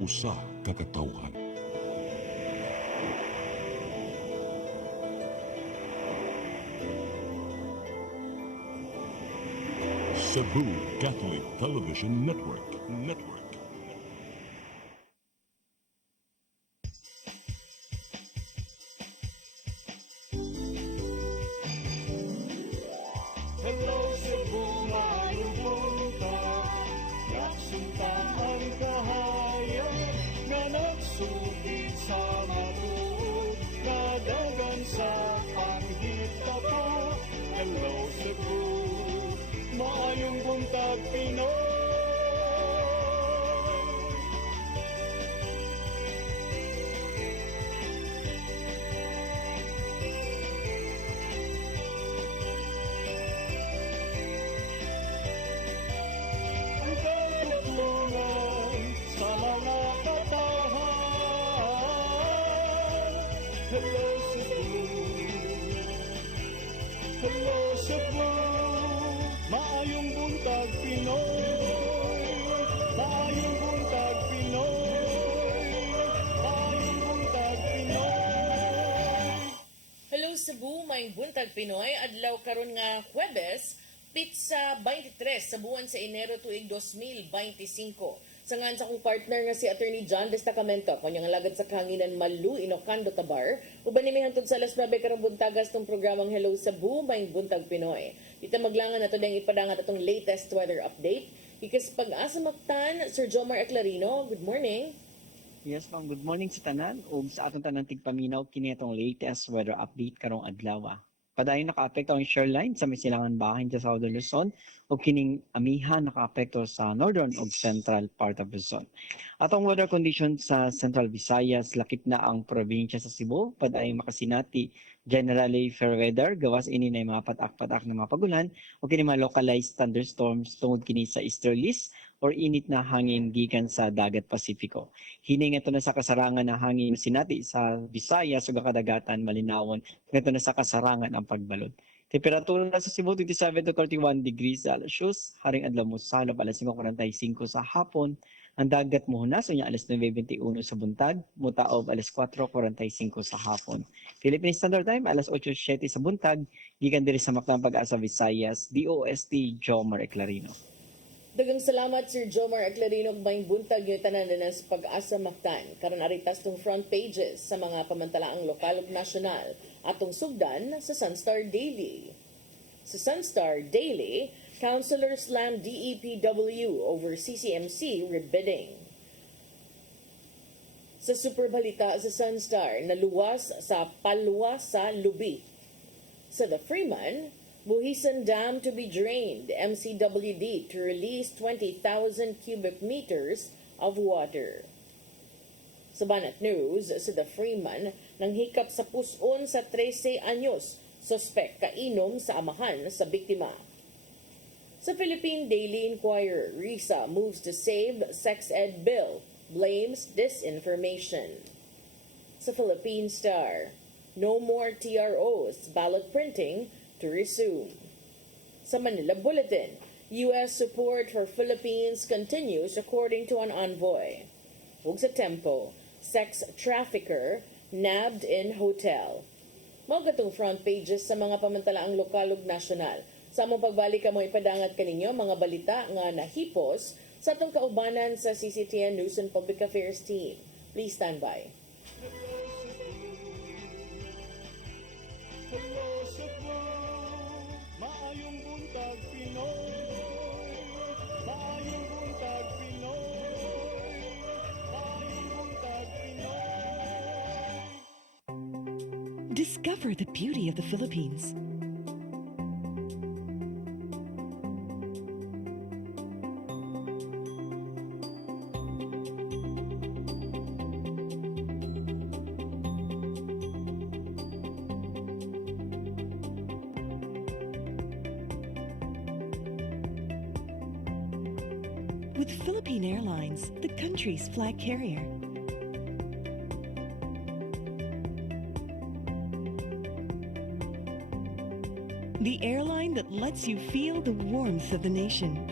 usa ka katawhan. Cebu Catholic Television Network. Hello Cebu, maayong buntag. Yaksunta ang kahayag na nagsugid sa matuod, nadagan sa panghita pa. Hello Cebu, maayong buntag Pinoy. Ang katutulungan sa mga katahan. Hello Cebu, hello Cebu, maayong buntag Pinoy, maayong buntag Pinoy, maayong buntag Pinoy. Hello Cebu, may buntag Pinoy, adlaw karon nga Huwebes, Pitsa 23 sa buwan sa Enero tuig 2025. Sa ngan sa akong partner nga si Attorney John Destacamento, kanyang lagad sa kahanginan Malu, Ilocando, Tabar, uban ni hangtod sa alas 9 karong buntagas tong programang Hello Cebu, may buntag Pinoy. Dito maglangan nato dang ipadangat atong latest weather update. Ikas pag-asa maktan, Sir Jomar Eclarino, good morning. Yes, ma'am. Good morning sa tanan ug sa atong tanang tigpaminaw kini atong latest weather update karong adlaw. Padayon nakaapekto ang shoreline sa misilangan bahin sa Southern Luzon ug kining amihan nakaapekto sa northern ug central part of Luzon. Atong weather conditions sa Central Visayas, lakip na ang probinsya sa Cebu, padayon makasinati generally fair weather, gawas ini na mga patak-patak na mga pagulan o kini mga localized thunderstorms tungod kini sa easterlies or init na hangin gikan sa dagat Pasifiko. Hining ito na sa kasarangan na hangin sinati sa Visayas ug kadagatan malinawon. Ito na sa kasarangan ang pagbalod. Temperatura na sa Cebu 27 to 31 degrees Celsius, haring adlaw mo salop alas 5:45 sa hapon. Ang dagat mo hunas unya alas 9:21 sa buntag, mutaob alas 4:45 sa hapon. Philippine Standard Time alas 8:07 sa buntag, gikan diri sa Mactan Pag-asa Visayas, DOST Jomar Eclarino. Dagang salamat Sir Jomar Eclarino ug may buntag yung tanan na sa Pag-asa Mactan. Karon aritas tong front pages sa mga pamantalaang lokal ug nasyonal atong sugdan sa Sunstar Daily. Sa Sunstar Daily, Councilor slam DEPW over CCMC rebidding. Sa Superbalita sa Sunstar, naluwas sa palwa sa Lubi. Sa The Freeman, Buhisan Dam to be drained, MCWD to release 20,000 cubic meters of water. Sa Banat News, sa The Freeman, nang hikap sa puson sa 13 anyos, suspek kainom sa amahan sa biktima. Sa Philippine Daily Inquirer, Risa moves to save sex ed bill, blames disinformation. Sa Philippine Star, no more TROs, ballot printing to resume. Sa Manila Bulletin, U.S. support for Philippines continues according to an envoy. Ug sa Tempo, sex trafficker nabbed in hotel. Mao gatong front pages sa mga pamantalaang lokal ug nasyonal. Sa among pagbalik mo ipadangat kaninyo mga balita nga nahipos sa atong kaubanan sa CCTN News and Public Affairs team. Please stand by. Hello Cebu, maayong buntag Pinoy, maayong buntag Pinoy, maayong buntag Pinoy. Discover the beauty of the Philippines. With Philippine Airlines, the country's flag carrier. The airline that lets you feel the warmth of the nation.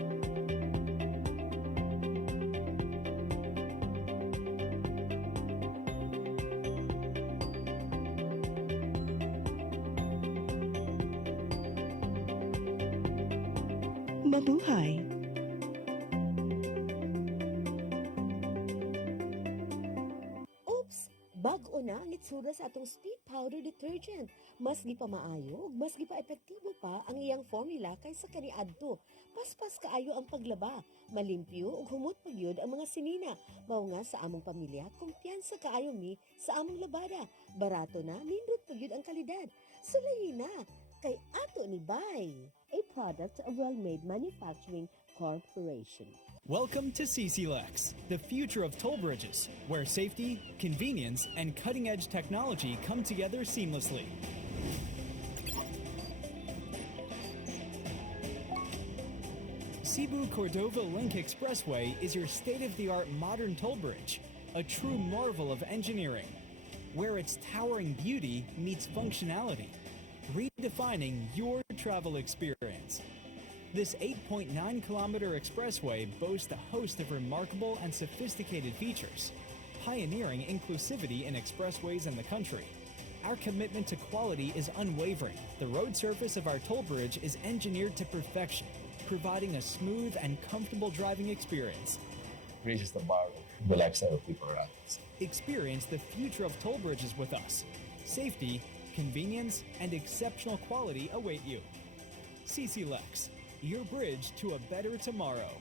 mabuhay. Oops! Bag-o na ang itsura sa atong speed powder detergent. Mas gi pa maayo, ug mas gi pa epektibo pa ang iyang formula kaysa kaniadto. Paspas kaayo ang paglaba, malimpyo ug humot pagyud ang mga sinina. Mao nga sa among pamilya, kumpiyansa kaayo mi sa among labada. Barato na, nindot pagyud ang kalidad. Sulayin na, kay ato ni Bay, a product of Well-Made Manufacturing Corporation. Welcome to CCLEX, the future of toll bridges, where safety, convenience, and cutting-edge technology come together seamlessly. Cebu-Cordova Link Expressway is your state-of-the-art modern toll bridge, a true marvel of engineering, where its towering beauty meets functionality, redefining your travel experience. This 8.9-kilometer expressway boasts a host of remarkable and sophisticated features, pioneering inclusivity in expressways in the country. Our commitment to quality is unwavering. The road surface of our toll bridge is engineered to perfection, providing a smooth and comfortable driving experience. Raises the bar of the lifestyle of people around us. Experience the future of toll bridges with us. Safety, convenience, and exceptional quality await you. CCLEX, your bridge to a better tomorrow.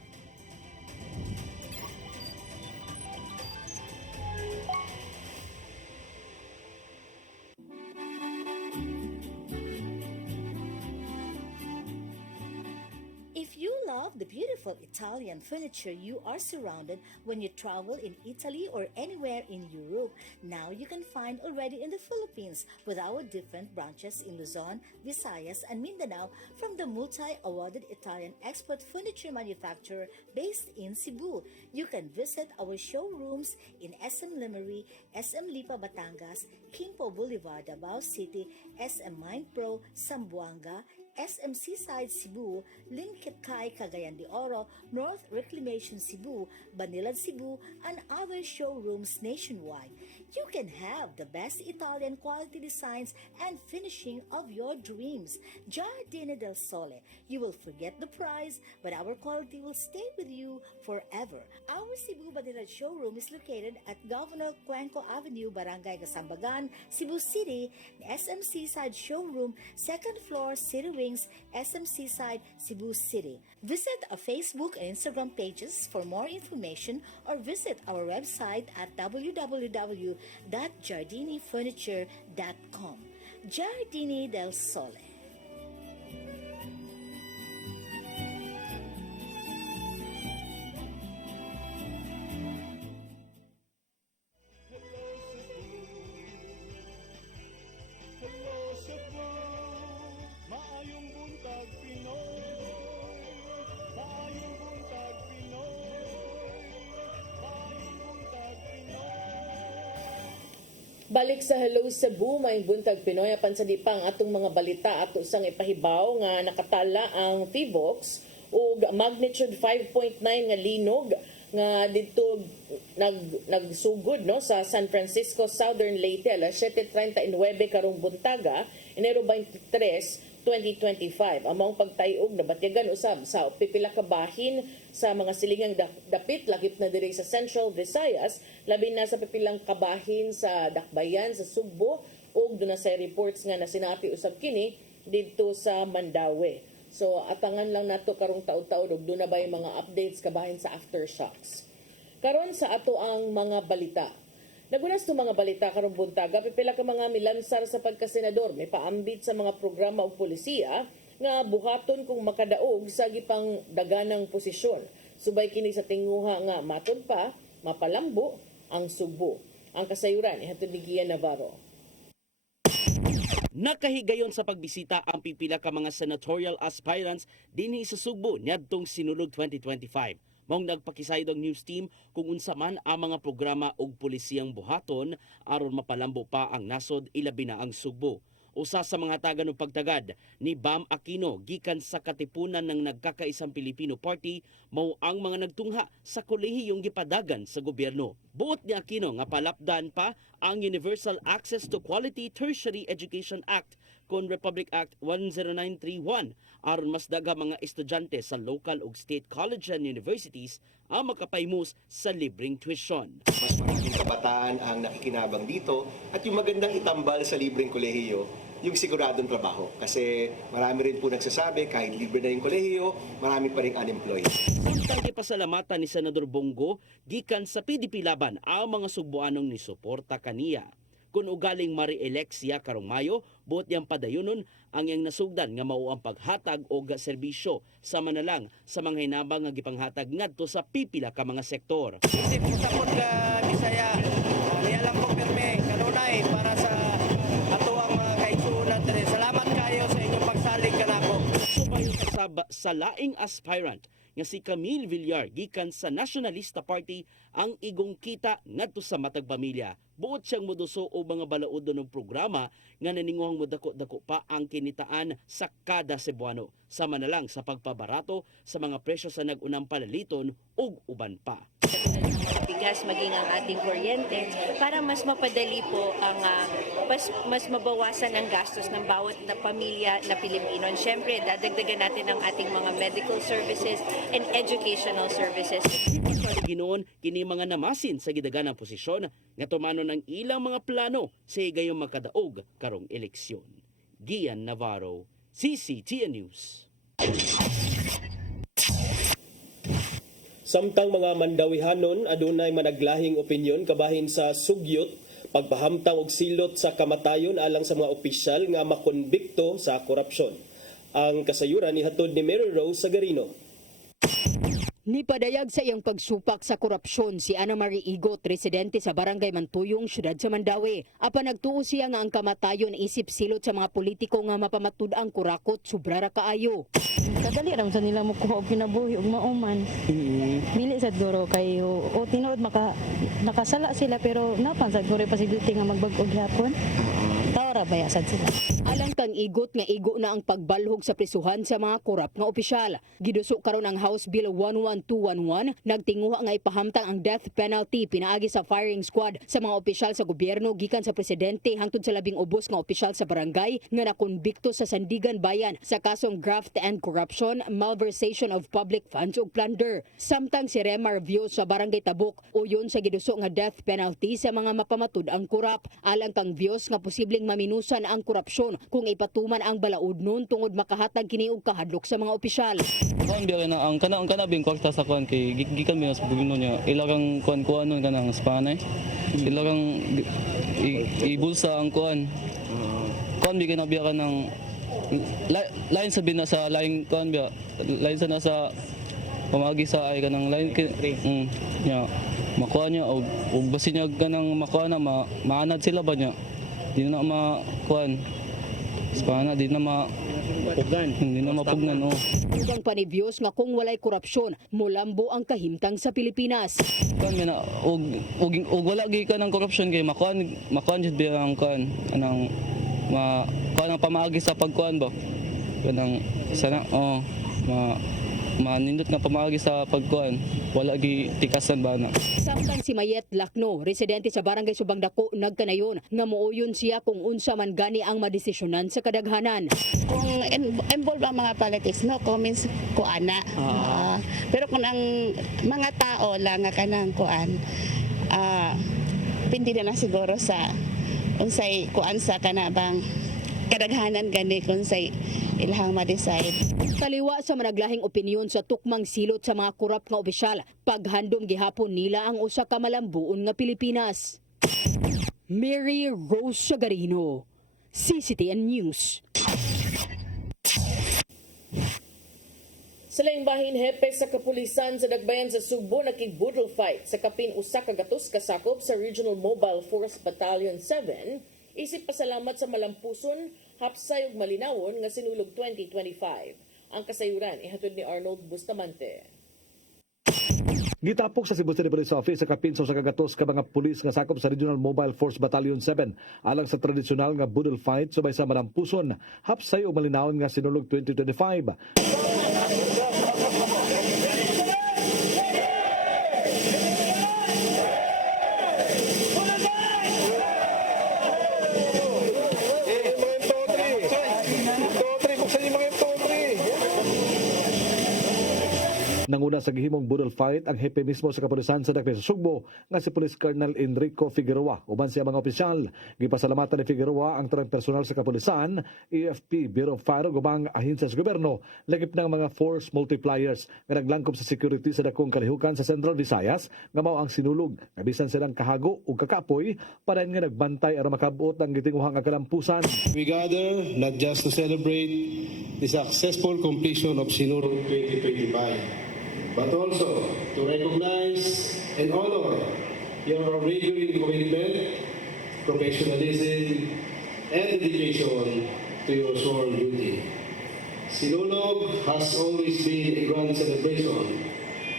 If you love the beautiful Italian furniture you are surrounded when you travel in Italy or anywhere in Europe, now you can find already in the Philippines with our different branches in Luzon, Visayas, and Mindanao from the multi-awarded Italian expert furniture manufacturer based in Cebu. You can visit our showrooms in SM Limery, SM Lipa Batangas, Kimpo Boulevard, Davao City, SM Mind Pro, Zamboanga, SM Seaside Cebu, Linkitcay, Cagayan de Oro, North Reclamation Cebu, Banilad Cebu, and other showrooms nationwide. You can have the best Italian quality designs and finishing of your dreams. Giardini del Sole. You will forget the price, but our quality will stay with you forever. Our Cebu Banilad showroom is located at Governor Cuenco Avenue, Barangay Gasambagan, Cebu City. SM Seaside Showroom, 2nd floor, City Wings, SM Seaside, Cebu City. Visit our Facebook and Instagram pages for more information or visit our website at www.giardinifurniture.com. Giardini del Sole. Hello Cebu, maayong buntag Pinoy. Maayong buntag Pinoy. Maayong buntag Pinoy. Balik sa Hello Cebu, may buntag Pinoy apan sa di pa ang atong mga balita ato sang ipahibaw nga nakatala ang PHIVOLCS ug magnitude 5.9 nga linog nga dito nagsugod no sa San Francisco, Southern Leyte alas 7:39 karong buntaga, Enero 23, 2025. Among pagtayog na batyagan usab sa pipila ka bahin sa mga silingang dapit lakip na diri sa Central Visayas, labi na sa pipilang kabahin sa Dakbayan sa Sugbo ug doon na sa reports nga nasinati usab kini didto sa Mandaue. So atangan lang nato karong taud-taud ug doon na ba yung mga updates kabahin sa aftershocks. Karon sa ato ang mga balita. Nagunas to mga balita karong buntaga, pipila ka mga milansar sa pagkasenador, may paambit sa mga programa o polisiya nga buhaton kung makadaog sa gipang daganang posisyon. Subay kini sa tinguha nga matod pa, mapalambo ang Subo. Ang kasayuran ni hatod ni Gian Navarro. Nakahigayon sa pagbisita ang pipila ka mga senatorial aspirants dinhi sa Sugbo niadtong sinulog 2025. Maong nagpakisayod ang news team kung unsa man ang mga programa ug pulisiyang buhaton aron mapalambo pa ang nasod ilabi na ang Sugbo. Usa sa mga taga ng pagtagad ni Bam Aquino gikan sa katipunan ng Nagkakaisang Pilipino Party mao ang mga nagtungha sa kolehiyong gipadagan sa gobyerno. Buot ni Aquino nga palapdan pa ang Universal Access to Quality Tertiary Education Act kon Republic Act 10931 aron mas daga mga estudyante sa local ug state college and universities ang makapaymus sa libreng tuition. Mas maraming kabataan ang nakikinabang dito at yung magandang itambal sa libreng kolehiyo, yung siguradong trabaho. Kasi marami rin po nagsasabi, kahit libre na yung kolehiyo, marami pa rin unemployed. Samtang gipasalamatan ni Senador Bongo, gikan sa PDP laban ang mga Sugboanong ni suporta kaniya. Kung ugaling ma-re-elect siya karong Mayo, buot niyang padayunon ang iyang nasugdan nga mao ang paghatag o serbisyo sama na lang sa mga hinabang nga gipanghatag ngadto sa pipila ka mga sektor. Isip mo sa ka Bisaya, niya lang ko pirme kanunay para sa ato ang mga kaigsunan diri. Salamat kayo sa inyong pagsalig kanako. Subayon kasaba sa laing aspirant nga si Camille Villar gikan sa Nationalista Party ang igong kita ngadto sa matag pamilya. Buot siyang moduso o mga balaod ng programa nga naninguhang modako-dako pa ang kinitaan sa kada Cebuano. Sama na lang sa pagpabarato sa mga presyo sa nagunang palaliton ug uban pa. Bigas maging ang ating kuryente para mas mapadali po ang mas mabawasan ang gastos ng bawat na pamilya na Pilipino. And syempre, dadagdagan natin ang ating mga medical services and educational services. Ginoon kini mga namasin sa gidaganang posisyon nga tumano ng ilang mga plano sa higayong makadaog karong eleksyon. Gian Navarro, CCTN News. Samtang mga mandawihanon adunay managlahing opinyon kabahin sa sugyot, pagpahamtang og silot sa kamatayon alang sa mga opisyal nga makonbikto sa korupsyon. Ang kasayuran ni hatod ni Mary Rose Sagarino. Nipadayag sa iyang pagsupak sa korupsyon si Ana Marie Igot, residente sa Barangay Mantuyong, siyudad sa Mandawi. Apan nagtuo siya nga ang kamatayon isip silot sa mga politiko nga mapamatud ang kurakot sobra ra kaayo. Kadali ram sa nila mo kuha og kinabuhi ug mauman. Dili sa duro kay o tinuod nakasala sila pero napan sa duro possibility nga magbag-og gyapon. Tawra bayasad sila. Alang kang Igot nga igo na ang pagbalhog sa prisuhan sa mga korap nga opisyal. Giduso karon ang House Bill 11211 nagtinguha nga ipahamtang ang death penalty pinaagi sa firing squad sa mga opisyal sa gobyerno gikan sa presidente hangtod sa labing ubos nga opisyal sa barangay nga nakonbikto sa Sandigan Bayan sa kasong graft and corruption, malversation of public funds ug plunder. Samtang si Remar Vios sa Barangay Tabuk uyon sa giduso nga death penalty sa mga mapamatud ang korap. Alang kang Vios nga posibleng maminusan ang korupsyon kung ipatuman ang balaod nun tungod makahatag kini og kahadlok sa mga opisyal. Kuan biya na ang kana bing kwarta sa kuan kay gikan mi sa gobierno niya ilagang kuan nun kanang spanay. Ilagang ibulsa ang kuan biya na biya kanang lain sabi na sa lain kuan biya lain sa nasa pamagi sa ay kanang lain nya makuha niya og basin niya kanang makuha na maanad sila ba niya di na makuan Spana, di na mapugnan. Hindi na mapugnan, oh. Tugang panibyos nga kung walay korupsyon, mulambo ang kahimtang sa Pilipinas. Kan na og wala gi ka ng korupsyon kay makuan jud biya ang kuan anang kuan ang pamaagi sa pagkuan ba. Kanang sana manindot nga pamaagi sa pagkuan wala gi tikasan ba na. Samtang si Mayet Lacno, residente sa Barangay Subang Dako, nagkanayon nga muuyon siya kung unsa man gani ang madesisyonan sa kadaghanan. Kung involved ang mga politics, no comments ko ana. Pero kung ang mga tao lang nga kanang kuan pindi na siguro sa unsay kuan sa kanabang kadaghanan gani kung say ilhang ma-decide. Taliwa sa managlahing opinyon sa tukmang silot sa mga korap nga opisyal, paghandom gihapon nila ang usa ka malambuon nga Pilipinas. Mary Rose Sagarino, CCTN News. Sa laing bahin, hepe sa kapulisan sa Dagbayan sa Sugbo nakig-brutal fight sa kapin usa ka gatos kasakop sa Regional Mobile Force Battalion 7 isip pasalamat sa malampuson, hapsay ug malinawon nga sinulog 2025. Ang kasayuran ihatod ni Arnold Bustamante. Gitapok sa Cebu City Police Office sa kapinso sa kagatos ka mga pulis nga sakop sa Regional Mobile Force Battalion 7 alang sa tradisyonal nga budol fight subay sa malampuson, hapsay ug malinawon nga sinulog 2025. na sa gihimong budol fight ang hepe mismo sa kapulisan sa Dakpe sa Sugbo nga si Police Colonel Enrico Figueroa. Uban siya mga opisyal. Gipasalamatan ni Figueroa ang tarang personal sa kapulisan, AFP, Bureau of Fire, gubang ahensya sa gobyerno, lagip ng mga force multipliers nga naglangkob sa security sa dakong kalihukan sa Central Visayas nga mao ang sinulog. Nabisan silang kahago o kakapoy para nga nagbantay aron makabuot ang gitinguhang kalampusan. We gather not just to celebrate the successful completion of Sinulog 2025, but also to recognize and honor your unwavering commitment, professionalism, and dedication to your sworn duty. Sinulog has always been a grand celebration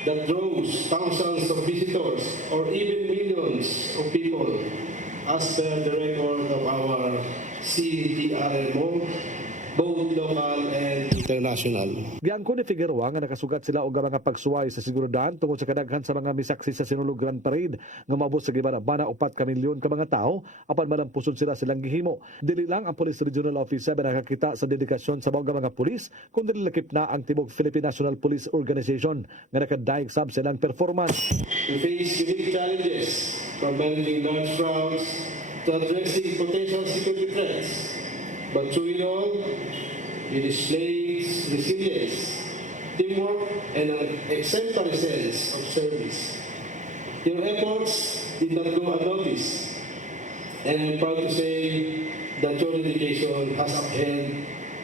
that draws thousands of visitors or even millions of people, as per the record of our CTRMO, both local and international. Giangko ni Figueroa nga nakasugat sila og mga pagsuway sa seguridad tungod sa kadaghan sa mga misaksi sa Sinulog Grand Parade nga maabot sa gibana-bana 4 ka milyon ka mga tao apan malampuson sila silang gihimo. Dili lang ang Police Regional Office 7 nakakita sa dedikasyon sa mga pulis kundi lakip na ang tibok Philippine National Police Organization nga nakadaig sab silang performance. We face unique challenges from managing large crowds to addressing potential security threats. But through it all, you display resilience, teamwork, and an exemplary sense of service. Your efforts did not go unnoticed, and I'm proud to say that your dedication has upheld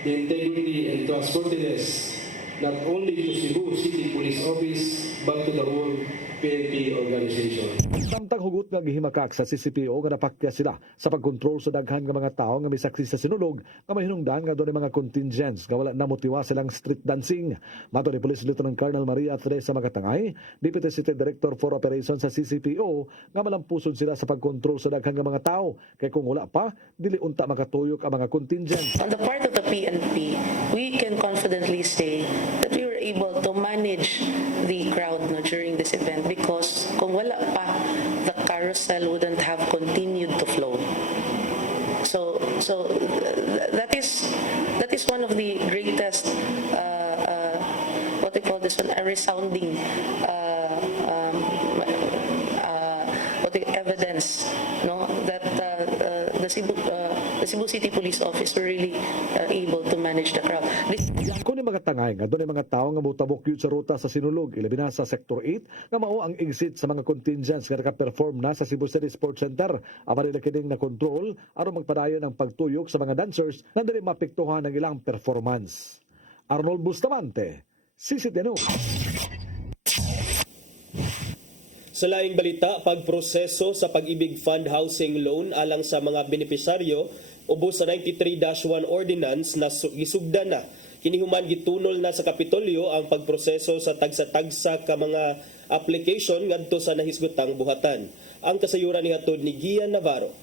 the integrity and trustworthiness not only to Cebu City Police Office, but to the whole PNP organization. Samtang hugot nga gihimakak sa CCPO nga napakya sila sa pagkontrol sa daghan nga mga tao nga misaksi sa sinulog nga mahinungdan nga doon mga contingents nga wala na motiwa silang street dancing. Mato ni Police Lieutenant Colonel Maria Teresa Magatangay, Deputy City Director for Operations sa CCPO, nga malampuson sila sa pagkontrol sa daghan nga mga tao kay kung wala pa dili unta makatuyok ang mga contingents. On the part of the PNP, we can confidently say that we were able to manage the crowd during this event because kung wala pa, the carousel wouldn't have continued to flow. So that is one of the greatest what they call this one, a resounding evidence, no, that the Cebu City Police Office were really able to manage the crowd. Kung mga tangay nga doon mga tao nga mutabok yun sa ruta sa sinulog, ilabi na sa Sector 8, nga mao ang exit sa mga contingents nga naka-perform na sa Cebu City Sports Center. Ama nila kining na control aron magpadayon ang pagtuyok sa mga dancers na dili mapektuhan ang ilang performance. Arnold Bustamante, CCTV. Sa laing balita, pagproseso sa Pag-ibig Fund Housing Loan alang sa mga benepisyaryo ubos sa 93-1 Ordinance na gisugdan na. Kinihuman gitunol na sa Kapitolyo ang pagproseso sa tagsa-tagsa ka mga application ngadto sa nahisgotang buhatan. Ang kasayuran ni hatod ni Gian Navarro.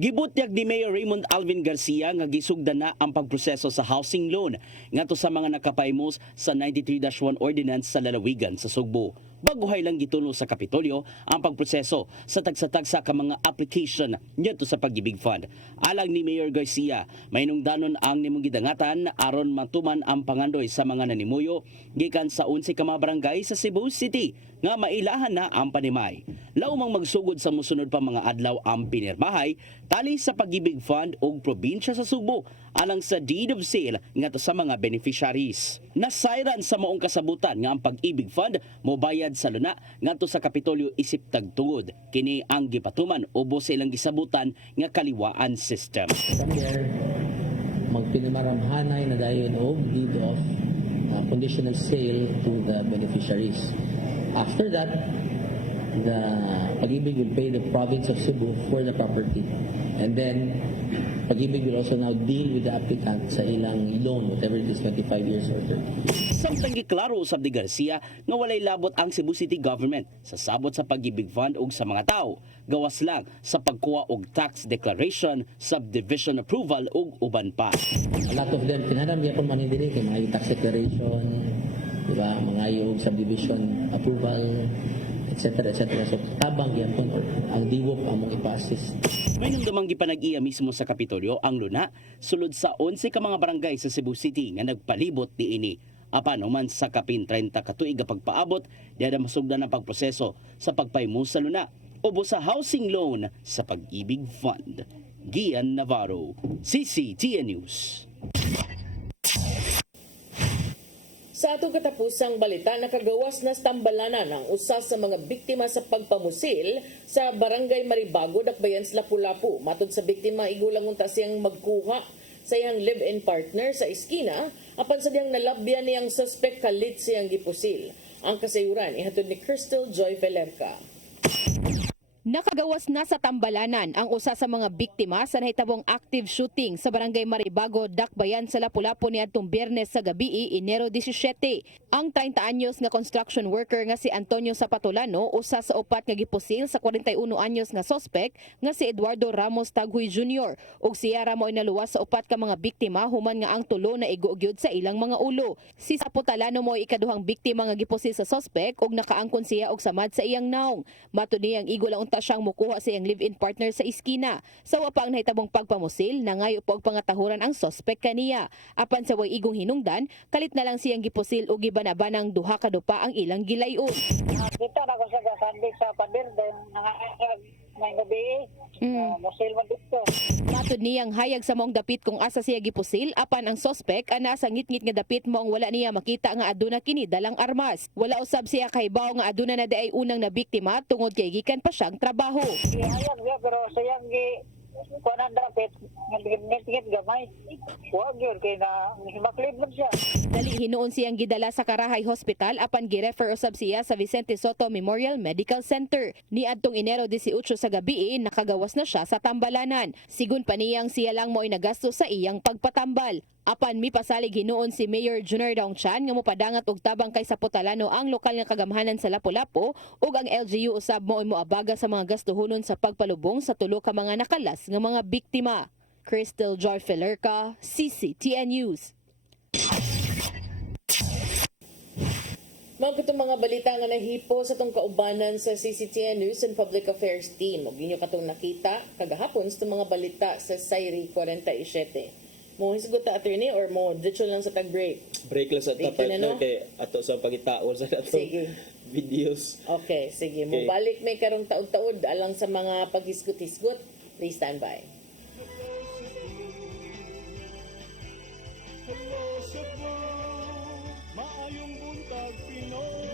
Gibutyag ni Mayor Raymond Alvin Garcia nga gisugdan na ang pagproseso sa housing loan ngadto sa mga nakapaymos sa 93-1 Ordinance sa lalawigan sa Sugbo. Baguhay lang gitulo sa Kapitolyo ang pagproseso sa tagsa-tagsa ka mga application ngadto sa Pag-ibig Fund. Alang ni Mayor Garcia, mahinungdanon ang nimong gidangatan aron matuman ang pangandoy sa mga nanimuyo gikan sa 11 ka mga barangay sa Cebu City nga mailahan na ang panimay. Laumang magsugod sa musunod pa mga adlaw ang pinirmahay tali sa Pag-ibig Fund ug probinsya sa Sugbo alang sa deed of sale ngadto sa mga beneficiaries. Nasayran sa maong kasabutan nga ang Pag-ibig Fund mobayad sa luna ngadto sa Kapitolyo isip tagtungod. Kini ang gipatuman ubos sa ilang gisabutan nga kaliwaan system. From there, magpinimaramhanay na dayon og deed of conditional sale to the beneficiaries. After that, the Pag-ibig will pay the province of Cebu for the property. And then, Pag-ibig will also now deal with the applicant sa ilang loan, whatever it is, 25 years or 30. Samtang giklaro usab ni Garcia nga walay labot ang Cebu City Government sa sabot sa Pag-ibig Fund ug sa mga tao. Gawas lang sa pagkuha og tax declaration, subdivision approval ug uban pa. A lot of them, kinahanglan gyapon man dili kay mga tax declaration, diba, mga yung subdivision approval, etc. So tabang gyapon or ang DWOP among ipa-assist. May namdamang gipanag-iya mismo sa Kapitolyo ang luna sulod sa 11 ka mga barangay sa Cebu City nga nagpalibot niini. Apan human sa kapin 30 ka tuig pagpaabot, diada masugdan ang pagproseso sa pagpaymo sa luna ubo sa housing loan sa Pag-ibig Fund. Gian Navarro, CCTN News. Sa atong katapusang balita, nakagawas na sa tambalanan ang usa sa mga biktima sa pagpamusil sa Barangay Maribago, Dakbayan sa Lapu-Lapu. Matod sa biktima, igulang unta siyang magkuha sa iyang live-in partner sa iskina, apan sa diyang nalabyan niyang suspect kalit siyang gipusil. Ang kasayuran, ihatod ni Crystal Joy Velerca. Nakagawas na sa tambalanan ang usa sa mga biktima sa nahitabong active shooting sa Barangay Maribago, Dakbayan sa Lapu-Lapu niadtong Biyernes sa gabi, Enero 17. Ang 30 anyos nga construction worker nga si Antonio Zapatolano usa sa upat nga gipusil sa 41 anyos nga suspect nga si Eduardo Ramos Taghuy Jr. ug siya ra mo'y naluwas sa upat ka mga biktima human nga ang tulo na igugyod sa ilang mga ulo. Si Zapatolano mo'y ikaduhang biktima nga gipusil sa suspect ug nakaangkon siya og samad sa iyang naong. Matud niyang igulang unta siyang mukuha sa iyang live-in partner sa iskina. Sa wa pa ang nahitabong pagpamusil, nangayo po og pangatahuran ang suspect kaniya. Apan sa way igong hinungdan, kalit na lang siyang gipusil ug gibanabanang duha ka dupa ang ilang gilayon. Kita na ko sa kasandik sa pader, then nangangayag may gabi, musil man dito. Matud niyang hayag sa maong dapit kung asa siya gipusil, apan ang suspect ana sa ngit-ngit nga dapit maong wala niya makita nga aduna kini dalang armas. Wala usab siya kahibaw nga aduna na daay unang na biktima tungod kay gikan pa siyang trabaho. Hayag niya pero sayang gi kuanan dapit, ngit-ngit gamay. Huwag yun, kaya na himaklib man siya. Dali hinuon siyang gidala sa Karahay Hospital apan gi-refer usab siya sa Vicente Soto Memorial Medical Center. Niadtong Enero 18 sa gabi, nakagawas na siya sa tambalanan. Sigun pa niyang siya lang mo'y nagasto sa iyang pagpatambal. Apan mipasalig hinuon si Mayor Junior Dongchan nga mopadangat og tabang kay Zapatolano ang lokal nga kagamhanan sa Lapu-Lapu ug ang LGU usab mo'y moabaga sa mga gastuhonon sa pagpalubong sa tulo ka mga nakalas nga mga biktima. Crystal Joy Velerca, CCTN News. Mga mga balita nga nahipo sa tong kaubanan sa CCTN News and Public Affairs Team. Og inyo katong nakita kagahapon sa mga balita sa Sairi 47. Mo hisugot ta attorney or mo dito lang sa tag-break? Break lang sa Break tapat na, na no? kay ato sa pagitaon sa ato Sige. videos. Okay, sige. Okay. Mubalik may karong taod-taod alang sa mga paghisgot-hisgot. Please stand by. Maayong buntag Pinoy,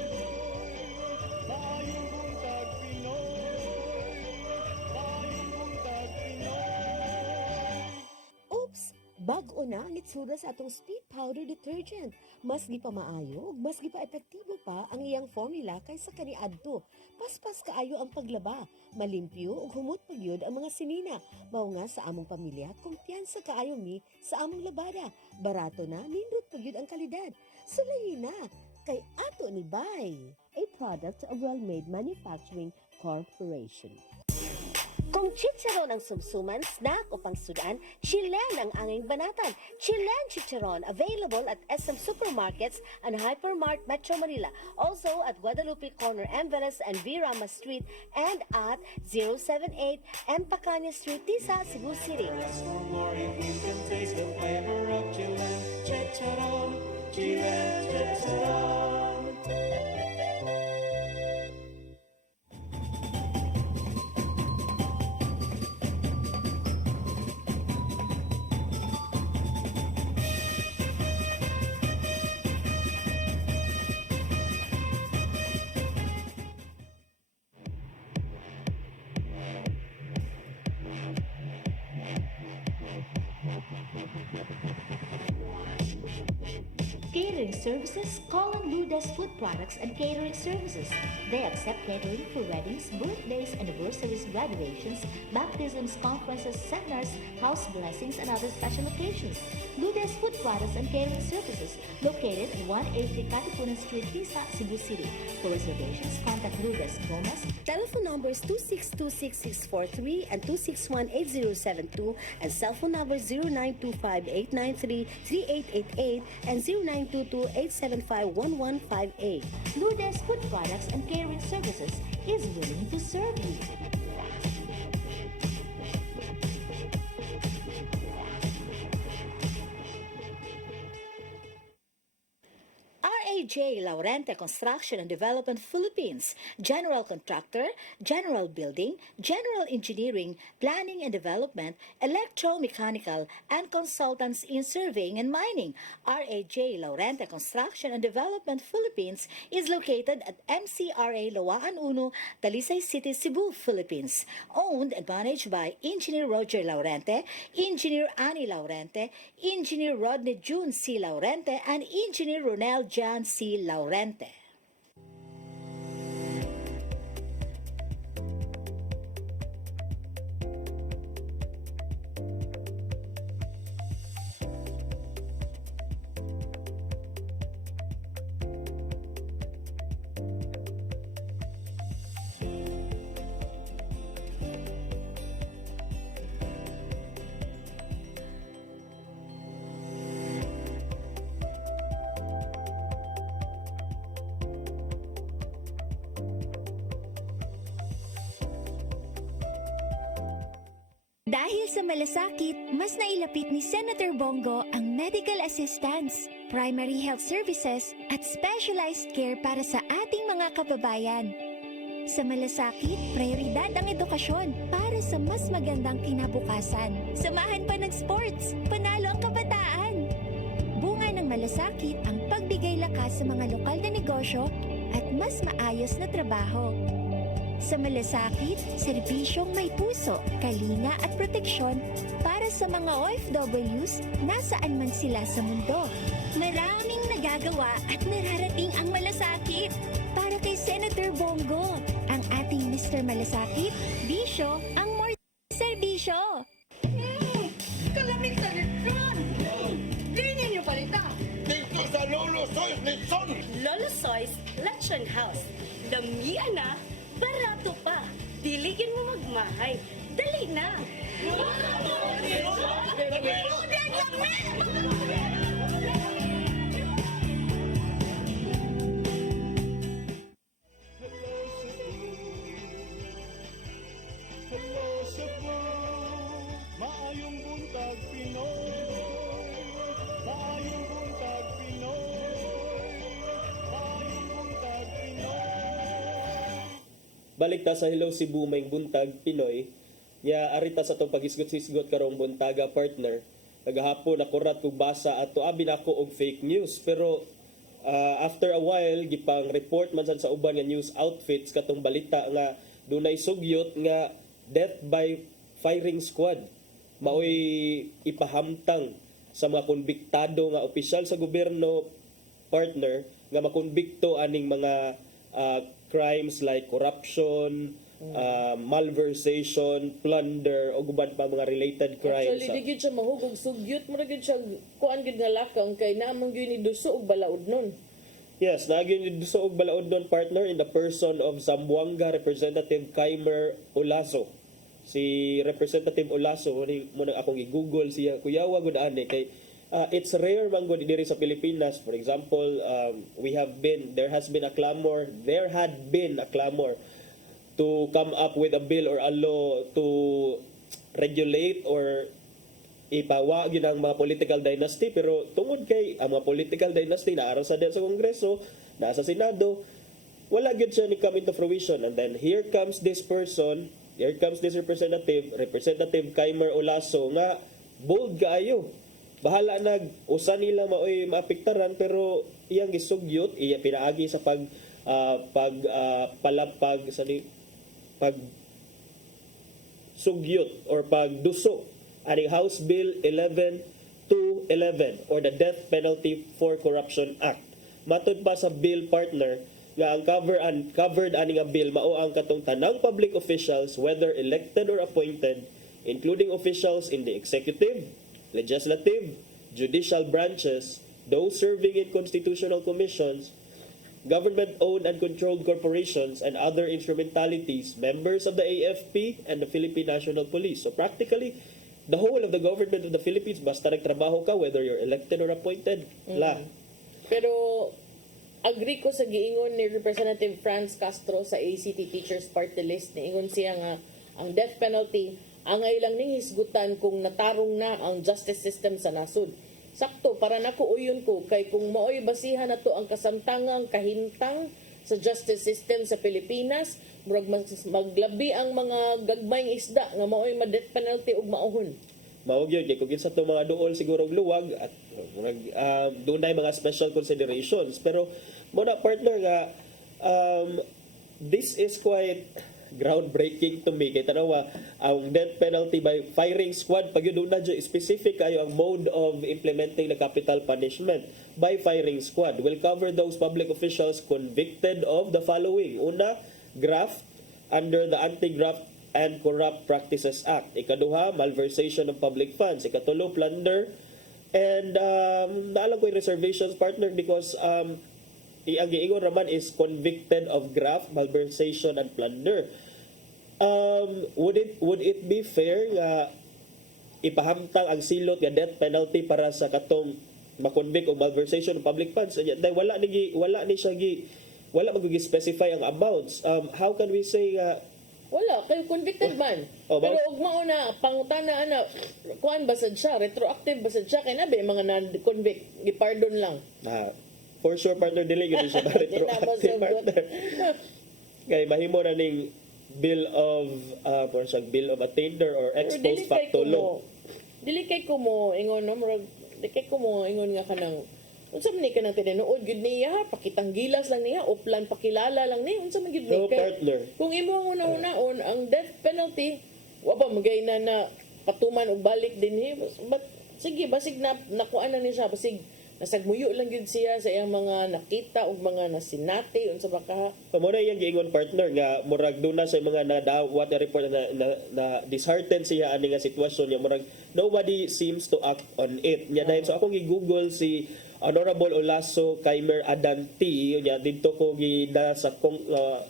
maayong buntag Pinoy, maayong buntag Pinoy. Oops! Bag-o na ang itsura sa atong speed powder detergent. Mas gi pa maayo, mas gi pa epektibo pa ang iyang formula kaysa kaniadto. Paspas kaayo ang paglaba, malimpyo ug humot pagyud ang mga sinina. Mao nga sa among pamilya, kumpiyansa kaayo mi sa among labada. Barato na, nindot pagyud ang kalidad. Sulayin na kay ato ni Bay, a product of Well-Made Manufacturing Corporation. Kung chicharon ang sumsuman, snack o pangsudan, Chilen ang anging banatan. Chilen Chicharon, available at SM Supermarkets and Hypermart Metro Manila. Also at Guadalupe Corner, Enveres and V. Rama Street and at 078 M. Pacanya Street, Tisa, Cebu City. Catering services, call on Lourdes Food Products and Catering Services. They accept catering for weddings, birthdays, anniversaries, graduations, baptisms, conferences, seminars, house blessings, and other special occasions. Lourdes Food Products and Catering Services, located at 183 Katipunan Street, Tisa, Cebu City. For reservations, contact Lourdes Gomez. Telephone numbers 2626643 and 2618072 and cell phone numbers 0925-893-3888 and 0922-875-1158. Lourdes Food Products and Catering Services is willing to serve you. RAJ Laurente Construction and Development Philippines, General Contractor, General Building, General Engineering, Planning and Development, Electromechanical, and Consultants in Surveying and Mining. RAJ Laurente Construction and Development Philippines is located at MCRA Lawaan Uno, Talisay City, Cebu, Philippines. Owned and managed by Engineer Roger Laurente, Engineer Annie Laurente, Engineer Rodney June C. Laurente, and Engineer Ronel John C. Laurente. Dahil sa malasakit, mas nailapit ni Senator Bongo ang medical assistance, primary health services at specialized care para sa ating mga kababayan. Sa malasakit, prioridad ang edukasyon para sa mas magandang kinabukasan. Samahan pa ng sports, panalo ang kabataan. Bunga ng malasakit ang pagbigay lakas sa mga lokal na negosyo at mas maayos na trabaho. Sa malasakit, serbisyong may puso, kalinga at proteksyon para sa mga OFWs nasaan man sila sa mundo. Maraming nagagawa at nararating ang malasakit. Para kay Senator Bongo, ang ating Mr. Malasakit, bisyo ang more serbisyo. Kalamig sa Lechon! Ganyan niyo palitan! Dito sa Lolo Soy's Lechon! Lolo Soy's Lechon House. Damihan na, barato pa. Diligin mo magmahay. Dali na! Hello Cebu, maayong buntag Pinoy, maayong buntag Pinoy, maayong buntag Pinoy. Balik ta sa Hello Cebu, may buntag Pinoy. Ya arita sa tong pagisgot-hisgot karong buntaga partner. Nagahapon nakurat kog basa at tuabi na ako og fake news, pero after a while gipang report man sad sa uban nga news outfits katong balita nga dunay sugyot nga death by firing squad. Maoy ipahamtang sa mga konbiktado nga opisyal sa gobyerno partner nga makonbikto aning mga crimes like corruption, malversation, plunder o guban pa mga related crimes. Actually, di gyud siya mahugog sugyot, mo gyud siya kuan gyud nga lakang kay naamang gyud ni duso og balaod nun. Yes, naagin ni duso og balaod nun partner in the person of Zamboanga Representative Kaimer Olaso. Si Representative Olaso, mo nang akong i-google siya, kuyawa gud ani kay it's rare man gud diri sa Pilipinas. For example, there had been a clamor to come up with a bill or a law to regulate or ipawa yun ang mga political dynasty, pero tungod kay ang mga political dynasty na araw sa Kongreso, nasa Senado, wala gyud siya ni come into fruition. And then here comes this Representative Kaimer Olaso nga bold kaayo. Bahala usa nila maoy maapektaran, pero iyang gisugyot, iya pinaagi sa sugyot or pagduso aning House Bill 11211 or the Death Penalty for Corruption Act. Matod pa sa bill partner nga ang covered ani nga bill mao ang katong tanang public officials whether elected or appointed, including officials in the executive, legislative, judicial branches, those serving in constitutional commissions, government-owned and controlled corporations, and other instrumentalities, members of the AFP and the Philippine National Police. So practically, the whole of the government of the Philippines, basta nagtrabaho ka, whether you're elected or appointed, Pero agree ko sa giingon ni Representative Franz Castro sa ACT Teachers Party List. Niingon siya nga ang death penalty ang ilang ning hisgutan kung natarong na ang justice system sa nasod. sakto para nako uyon ko kay kung maoy basihan nato ang kasamtangang kahimtang sa justice system sa Pilipinas, murag maglabi ang mga gagmayng isda nga maoy ma-death penalty ug maohon. Mao gyud kay kung kinsa to mga duol siguro og luwag at dunay mga special considerations, pero mo na partner nga this is quite groundbreaking to me kay tanawa ang death penalty by firing squad pag yun na specific kayo ang mode of implementing the capital punishment by firing squad will cover those public officials convicted of the following: una, graft under the Anti-Graft and Corrupt Practices Act; ikaduha, malversation of public funds; ikatulo, plunder. And naalam ko yung reservations, partner, because ang giingon raman is convicted of graft, malversation, and plunder. Would it be fair nga ipahamtang ang silot nga death penalty para sa katong makonvict o malversation of public funds? Dahil wala mag-specify ang amounts. How can we say Wala, kay convicted man. Pero ug mao na pangutana ana, kuan basad siya, retroactive basad siya kay nabe mga na-convict, gipardon lang. For sure, partner, dili gyud siya retroactive, partner. Kay mahimo na ning bill of bill of attainder or ex post facto law. Dili kay ko mo ingon no, dili kay ko mo ingon nga kanang unsa man ni kanang tinuod gyud niya, pakitang gilas lang niya, o plan pakilala lang niya, unsa man gyud ni partner. Kung imo ang una-unaon ang death penalty, wa ba magay na patuman og balik din ni. But sige, basig na nakuan na ni siya, basig nasagmuyo lang gyud siya sa iyang mga nakita og mga nasinati unsa ba ka. Mo na iyang giingon, partner, nga murag duna sa mga nadawat na report na disheartened siya ani nga sitwasyon niya, murag nobody seems to act on it. Nya dahil so ako gi-google si Honorable Olaso Kaimer Adanti, nya dito ko gida sa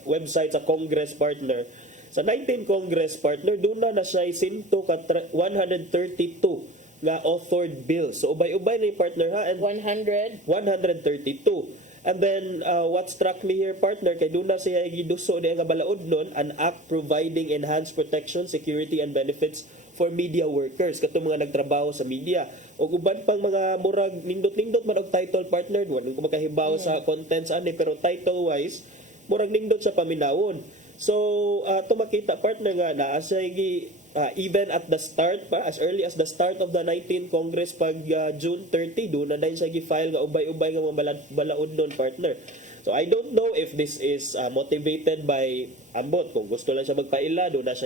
website sa Congress, partner. Sa 19 Congress, partner, duna na siya 132 nga authored bills. So ubay-ubay na yung partner ha, and 132. And then what struck me here, partner, kay duna siya giduso di nga balaod nun, an act providing enhanced protection, security and benefits for media workers, katong mga nagtrabaho sa media. O uban pang mga murag nindot-nindot man og title, partner, wala ko makahibaw sa contents ani, pero title wise murag nindot sa paminawon. So to makita, partner, nga naa siya even at the start pa, as early as the start of the 19th Congress pag June 30, doon na dahil siya gi-file nga ubay-ubay nga mga balaod nun, partner. So I don't know if this is motivated by ambot, kung gusto lang siya magpaila, doon na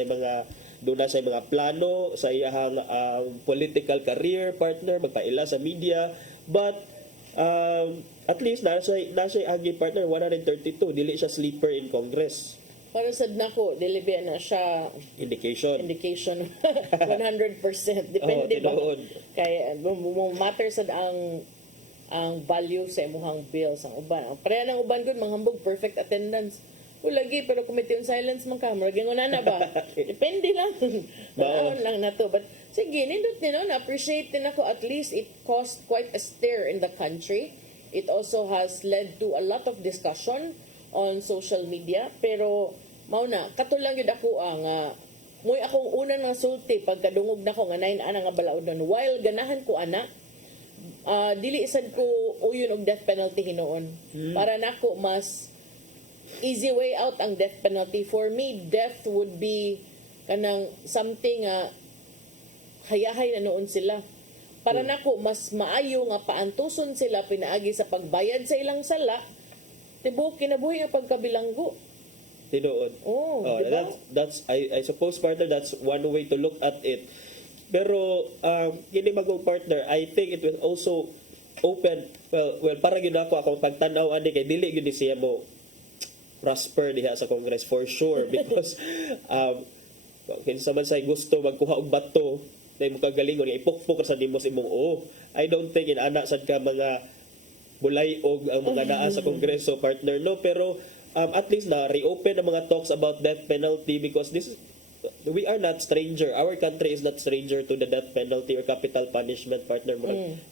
siya mga plano sa iyang political career, partner, magpaila sa media. But at least nasa agi, partner, 132, dili siya sleeper in Congress. Para sad nako, dili ba na siya indication 100%. Depende ba kay matter sad ang value sa imong bills ang uban. Ang pareha ng uban gud manghambog perfect attendance. Lagi, pero committee on silence man ka, maraging una na ba? Depende lang. Baon lang na to. But sige, nindot na-appreciate din ako, at least it caused quite a stir in the country. It also has led to a lot of discussion on social media. Pero, mauna, katulang yun ako muy akong unang nga sulti, pagkadungog na ko nga 9 ana nga balaod nun. While ganahan ko ana, dili isad ko uyon og death penalty hinoon. Para nako mas easy way out ang death penalty. For me, death would be kanang something hayahay na noon sila. Para nako mas maayo nga paantuson sila pinaagi sa pagbayad sa ilang sala, tibok kinabuhi nga pagkabilanggo. Tinuod. Diba? That's I suppose, partner, that's one way to look at it. Pero kini magong partner, I think it will also open well para gyud akong pagtan-aw ani kay dili gyud siya mo prosper diha sa Congress for sure, because kinsa man say gusto magkuha og bato dahil mo kagalingon ipukpok sa dimos imong I don't think inana sad ka mga bulay-og ang mga naa sa Kongreso, partner, no, pero at least na reopen ang mga talks about death penalty, because we are not stranger. Our country is not stranger to the death penalty or capital punishment, partner.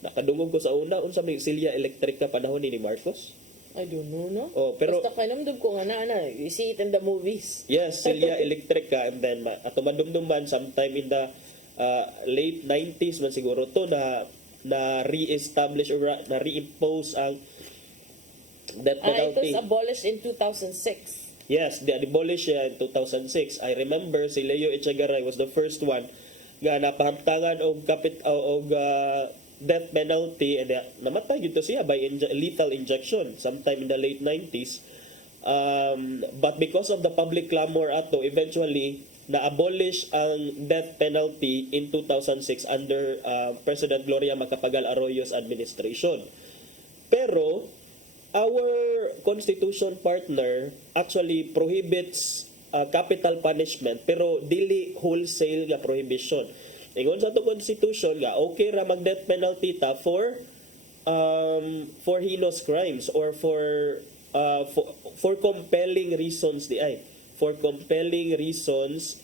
Nakadungog ko sa una, unsa may silya electric ka panahon ni Marcos? I don't know, no? Pero basta kanamdum ko nga na, you see it in the movies. Yes, silya electric ka, and then ato madumdum man sometime in the late 90s man siguro to na na re-establish or na reimpose ang death It penalty. was abolished in 2006. Yes, they abolished siya in 2006. I remember si Leo Echegaray was the first one nga napahamtangan og death penalty, and namatay gito siya by lethal injection sometime in the late 90s. But because of the public clamor ato, eventually na-abolish ang death penalty in 2006 under President Gloria Macapagal Arroyo's administration. Pero our constitution partner actually prohibits capital punishment, pero dili wholesale nga prohibition. Ingon sa itong constitution nga okay ra mag death penalty ta for heinous crimes or for compelling reasons for compelling reasons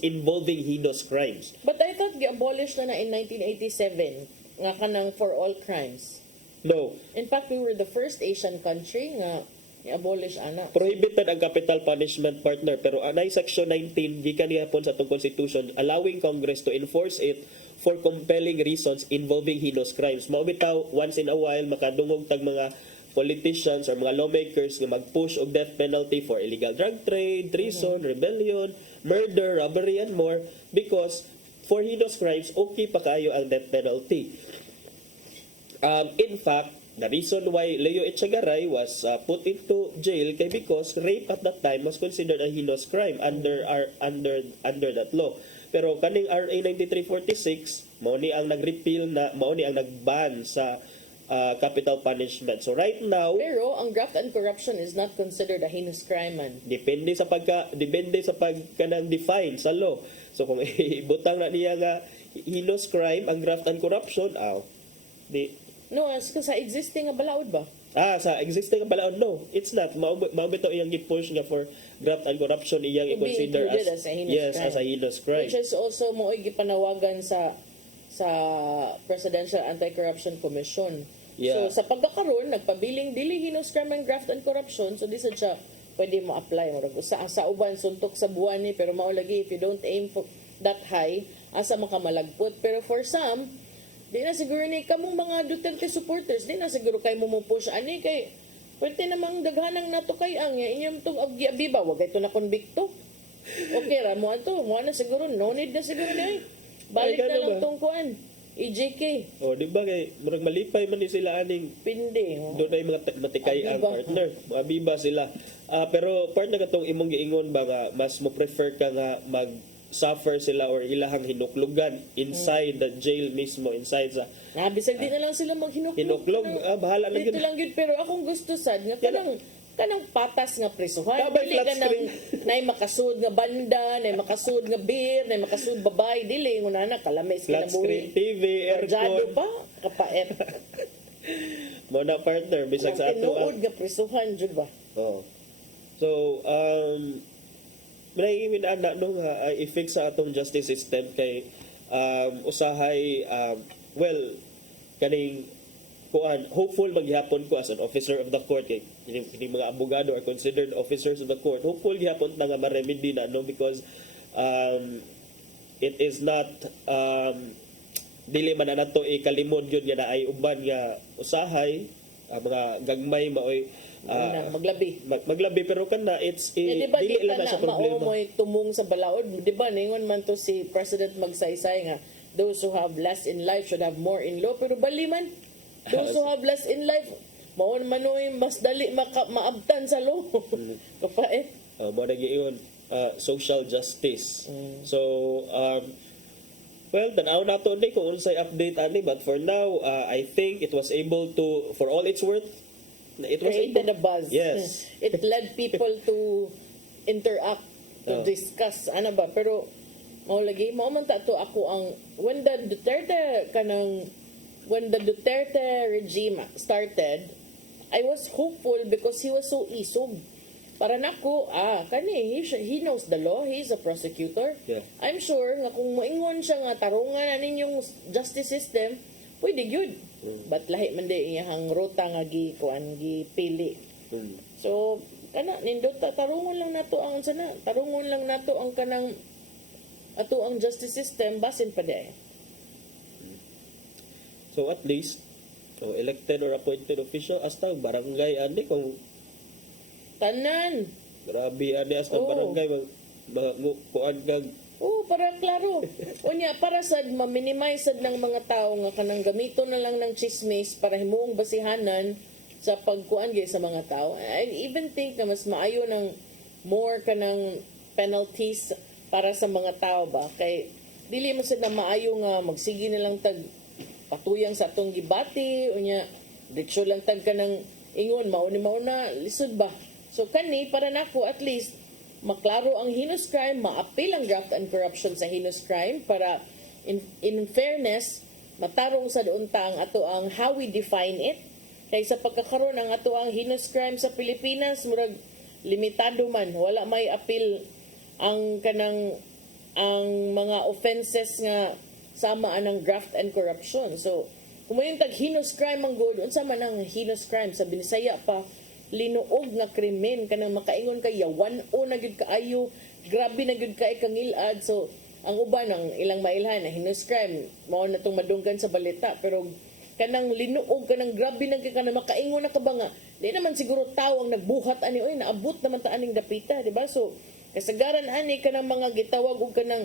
involving heinous crimes. But I thought gi-abolish na in 1987 nga kanang for all crimes. No. In fact, we were the first Asian country nga i-abolish ana. Prohibited ang capital punishment, partner, pero anay section 19 gikan gihapon sa atong constitution allowing Congress to enforce it for compelling reasons involving heinous crimes. Mao bitaw once in a while makadungog tag mga politicians or mga lawmakers nga mag-push og death penalty for illegal drug trade, treason, rebellion, murder, robbery, and more, because for heinous crimes okay pa kayo ang death penalty. In fact, the reason why Leo Echegaray was put into jail kay because rape at that time was considered a heinous crime under that law. Pero kaning RA 9346 mao ni ang nag-repeal na mao ni ang nag-ban sa capital punishment. So right now, pero ang graft and corruption is not considered a heinous crime man. Depende sa pagkanang define sa law. So kung ibutang na niya nga heinous crime ang graft and corruption, No, sa existing nga balaod ba? Sa existing nga balaod, no. It's not. Maubito iyang i-push nga for graft and corruption iyang i-consider as a heinous crime. as a heinous crime. Which is also mo'y gipanawagan sa Presidential Anti-Corruption Commission. Yeah. So sa pagkakaroon, nagpabiling dili heinous crime and graft and corruption, so di sad siya pwede mo apply mo sa uban suntok sa buwan ni, pero mao lagi if you don't aim for that high asa makamalagpot. Pero for some, di na siguro ni kamong mga Duterte supporters, di na siguro kay mo push ani kay pwede namang daghanang nato kay ang inyong tong abiba wag ito na konbikto. Okay ra mo ato, mo na siguro no need na siguro ni. Balik na lang tong kuan. EJK. Di ba kay murag malipay man ni sila aning pindi. Doon ay mga matikay ang partner. Abiba sila. Pero partner katong imong giingon ba nga mas mo prefer ka nga suffer sila or ilahang hinuklugan inside the jail mismo, inside sa bisag di na lang sila hinuklog. Bahala lang dito lang yun, pero akong gusto sad nga kanang patas nga presuhan, dili ka nang nay makasud nga banda, nay makasud nga beer, nay makasud babae, dili mo na kalamis flat screen TV, aircon ba kapaet mo na partner bisag sa ato nga presuhan jud ba. So Minay ana no nga i-fix sa atong justice system kay usahay kaning kuan hopeful maghapon ko as an officer of the court kay kini mga abogado are considered officers of the court. Hopeful gihapon na nga ma-remedy na no because it is not dili man na nato ikalimod gyud nga naay uban nga usahay mga gagmay maoy maglabi pero kana it's diba, dili lang na sa problema. Mao mo'y tumong sa balaod, di ba ningon man to si President magsaysay nga those who have less in life should have more in law, pero bali man those who have less in life mao man mas dali maabtan sa law. Kapait mo na giingon social justice. So well, tanaw nato ni kung unsay update ani, but for now I think it was able to, for all it's worth, it was created a buzz. Yes. It led people to interact, to discuss ano ba, pero mao lagi mao man ta to ako ang when the Duterte regime started, I was hopeful because he was so isog. Para nako, he knows the law, he's a prosecutor. Yeah. I'm sure nga kung moingon siya nga tarungan na ninyong justice system, pwede gyud. But lahi man di iyang ruta nga gipili. So kana nindot tarungon lang nato ang kanang ato ang justice system basin pa day. So at least, elected or appointed official, hasta barangay ani kung Tanan. grabe ani hasta barangay kuan kag Para klaro. Unya, para sad ma-minimize sad ng mga tao nga kanang gamito na lang ng chismis para himuong basihanan sa pagkuan gyud sa mga tao. I even think na mas maayo ng more kanang penalties para sa mga tao ba kay dili mo sad na maayo nga magsige na lang tag patuyang sa atong gibati unya diksyo lang tag kanang ingon mauna lisod ba. So kani para nako at least maklaro ang heinous crime, maapil ang graft and corruption sa heinous crime para in fairness matarong sa doon ta ang ato ang how we define it. Kay sa pagkakaroon ang ato ang heinous crime sa Pilipinas murag limitado man, wala may apil ang kanang ang mga offenses nga sama anang graft and corruption. So kung yung tag heinous crime ang good, unsa man ang heinous crime sa Binisaya pa linuog nga krimen kanang makaingon kay yawan o na gyud kaayo, grabe na gyud kay kangilad. So ang uban ang ilang mailhan na heinous crime mao na tong madunggan sa balita pero kanang linuog kanang grabe na gyud kanang makaingon na ka ba nga di naman siguro tao ang nagbuhat ani oy naabot naman ta aning dapita, di ba? So kasagaran ani kanang mga gitawag og kanang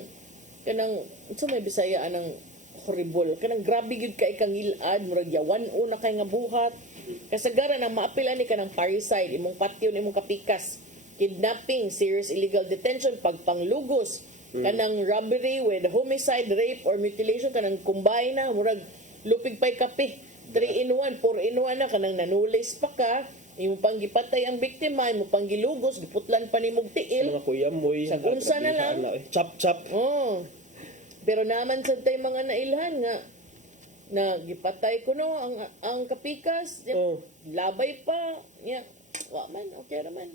unsa may Bisaya anang horrible kanang grabe gyud kay kangilad murag yawan o na kay nga buhat. Kasagaran ang maapil ani kanang parricide, imong patyon, imong kapikas, kidnapping, serious illegal detention, pagpanglugos, kanang robbery with homicide, rape or mutilation, kanang combine na murag lupig pay kape, 3 in 1, 4 in 1 na kanang nanulis pa ka, imong panggipatay ang biktima, imong panggilugos, giputlan pa nimog tiil. mga kuyamoy sa unsa na lang. Chap. Pero naman sa tay mga nailhan nga na gipatay ko no ang kapikas labay pa nya wa man okay ra man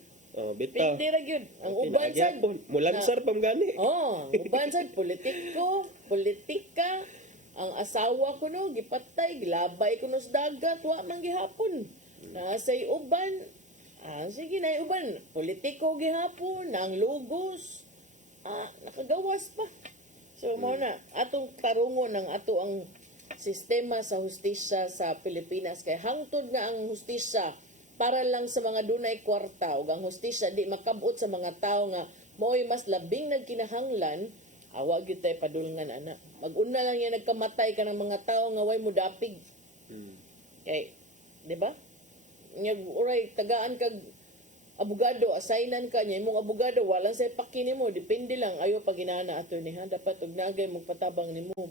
bita pindi ra gyud ang uban sad mulansar pam gani uban sad politika ang asawa ko no gipatay gilabay ko no sa dagat wa man gihapon nasay uban sige na uban politiko gihapon nang lugos nakagawas pa so mo na atong tarungon ng ato ang sistema sa hustisya sa Pilipinas kay hangtod nga ang hustisya para lang sa mga dunay kwarta ug ang hustisya di makabot sa mga tao nga mo'y mas labing nagkinahanglan awa gyud tay padulngan ana mag-una lang yan nagkamatay ka ng mga tao nga way mo dapig kay di ba uray tagaan kag abogado assignan ka niya imong abogado walang say pakini mo depende lang ayo pag inana attorney ha dapat ug nagay magpatabang nimo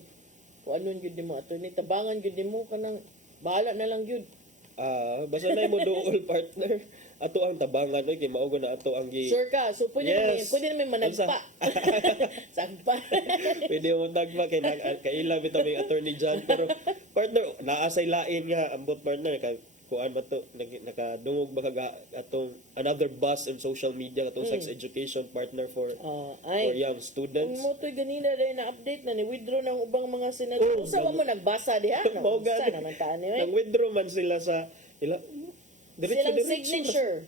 kung anon gyud nimo attorney tabangan gyud nimo kanang bahala na lang gyud basta na mo duol partner ato ang tabangan oy kay mao na ato ang sure ka so pwede naman managpa sagpa pwede mo nagpa kay kaila bitaw may attorney John pero partner naasay lain nga ambot partner kay kuan ba to nakadungog ba kaga atong another buzz in social media atong sex education partner for young students mo to ganina rin na update na ni withdraw ng ubang mga senador sa mo nagbasa diha no sa naman ta ni nang withdraw man sila sa silang signature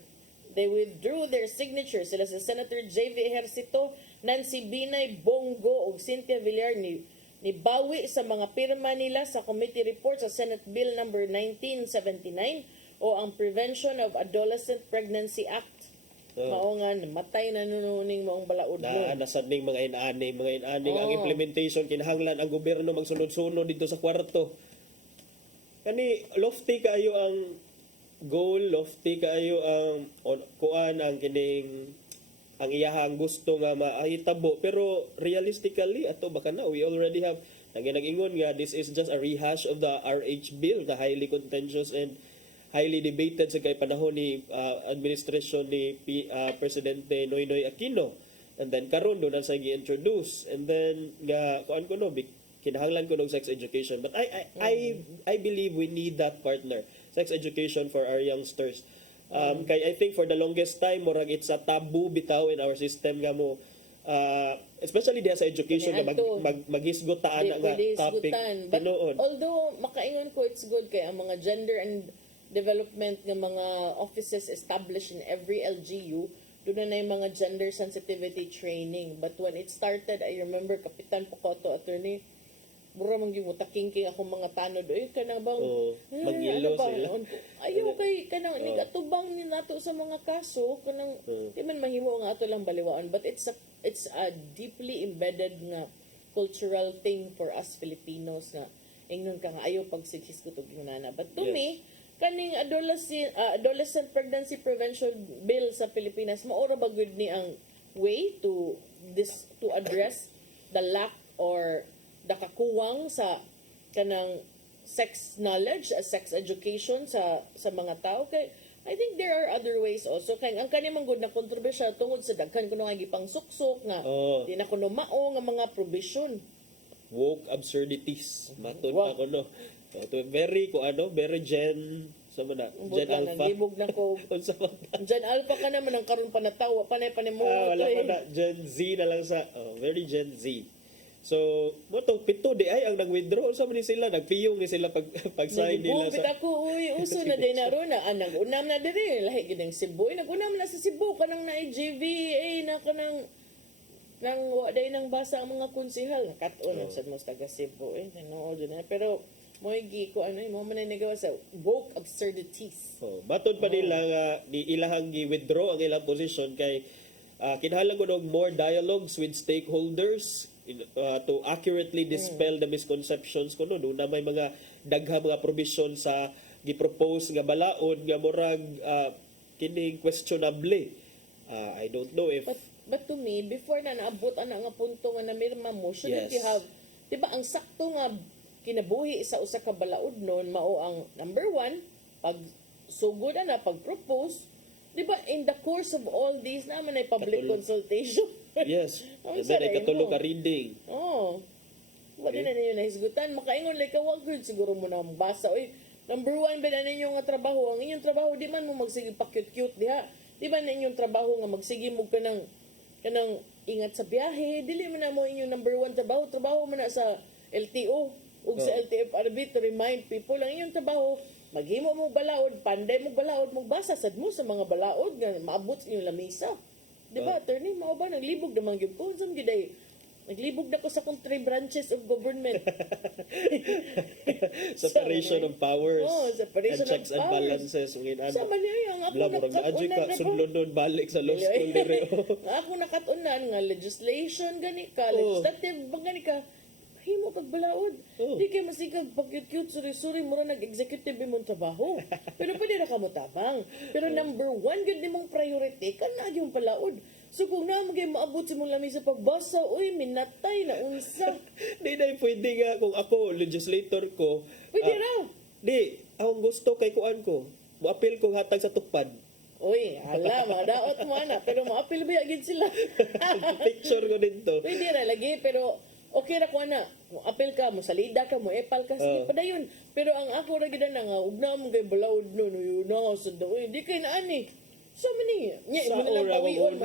they withdrew their signature sila si Senator JV Ejercito, Nancy Binay Bongo ug Cynthia Villar ni bawi sa mga pirma nila sa committee report sa Senate Bill number 1979 o ang Prevention of Adolescent Pregnancy Act. Mao nga matay na nununing maong balaod mo. Nasad ning mga inani ang implementation kinahanglan ang gobyerno magsunod-sunod dito sa kwarto. Kani lofty kaayo ang goal, lofty kaayo ang kuan ang kining ang iyahang gusto nga maahitabo pero realistically ato baka na we already have nag-ingon nga this is just a rehash of the RH bill na highly contentious and highly debated sa kay panahon ni administration ni Presidente Noynoy Aquino and then karon do na sa gi-introduce and then nga kuan ko no kinahanglan ko ng sex education but I believe we need that partner sex education for our youngsters. Kay I think for the longest time murag it's a taboo bitaw in our system nga mo especially diha sa education nga maghisgot ta ana nga topic tinuod. Although makaingon ko it's good kay ang mga gender and development ng mga offices established in every LGU doon na yung mga gender sensitivity training. But when it started, I remember Kapitan Pocoto, attorney, mura mang gimutaking akong mga tanod. Kanang bang, Mag-yellow sila. Ayaw kay, kanang, nigatubang ni nato sa mga kaso, kanang, di man mahimo nga ato lang baliwaan. But it's a deeply embedded nga cultural thing for us Filipinos na ingnon ka nga ayaw pagsigis ko nana. But to me, kaning adolescent pregnancy prevention bill sa Pilipinas, maura ba good ni ang way to address the lack or the kakuwang sa kanang sex knowledge, sex education sa mga tao. Kay I think there are other ways also. Kay ang kanimang good na kontrobersya tungod sa daghan kuno nga gipang suksok nga di na kuno mao nga mga provision. Woke absurdities. Maton pa kuno. Very very Gen Gen Alpha. Nagibog na ko. Gen Alpha ka naman ang karon pa natawa panay mo. Wala pa na Gen Z na lang sa very Gen Z. So, mo tong pito di ay ang nag-withdraw sa man sila, nagpiyong ni sila pag-sign nila sa. Ako uso na din naron na nag-unam na diri lahi gid ang Cebu. Nag-unam na sa Cebu kanang na GVA na kanang nang waday nang basa ang mga konsehal kat-on sa mga taga Cebu tinuod na pero mo'y ko mo man nagawa sa woke absurdities. Baton pa nila nga ni ilahang gi-withdraw ang ilang position kay kinahanglan ko more dialogues with stakeholders to accurately dispel the misconceptions kuno na may mga dagha mga provision sa gi-propose nga balaod nga murag kining questionable. I don't know if but to me before na naabot ana nga punto nga namirma mo should you have diba ang sakto nga kinabuhi sa usa ka balaod noon mao ang number 1 pag sugod na pag-propose diba in the course of all these naman ay public consultation. Yes. And then ay katulog ka reading. Wala na ninyo nahisgutan. Makaingon like kawag siguro mo na basa. Number 1 ba na ninyo nga trabaho? Ang inyong trabaho di man mo magsige pa cute-cute diha. Di ba na inyong trabaho nga magsige mo kanang ingat sa biyahe. Dili man na mo inyong number 1 trabaho. Trabaho mo na sa LTO ug sa LTFRB to remind people ang inyong trabaho. Maghimo mo balaod, panday mo balaod, magbasa sad mo sa mga balaod nga maabot sa inyong lamisa. Di ba, attorney, mao ba naglibog naman gyud ko unsam gyud ay naglibog na ko sa kung 3 branches of government. Separation of powers. Separation and checks of powers. and balances. Sa man ang ako nakatunan ka sudlon doon balik sa law school dire. Ako nakatunan nga legislation gani ka, legislative gani ka. Himo kag balaod. Di kay masigag pag-cute suri-suri mo na nag-executive imong trabaho. Pero pwede ra ka mo tabang. Pero number 1 gyud nimong priority kana yung balaod. So kung na magay maabot si mong lamisa pagbasa, minatay na unsa. Di na pwede nga kung ako legislator ko. Pwede ra. Di, akong gusto kay kuan ko. Mo-appeal ko hatag sa tukpad. Hala, madaot mo ana. Pero ma-appeal ba yagid sila? Picture ko dito. Pwede ra lagi, pero okay ra ko na. Apel ka mo, salida ka mo, epal ka, sige padayon. Pero ang ako ra gid na nga, ug na mo kay balaod no, yun na sa daw. Di kay na ani. So mani, nya mo lang pawion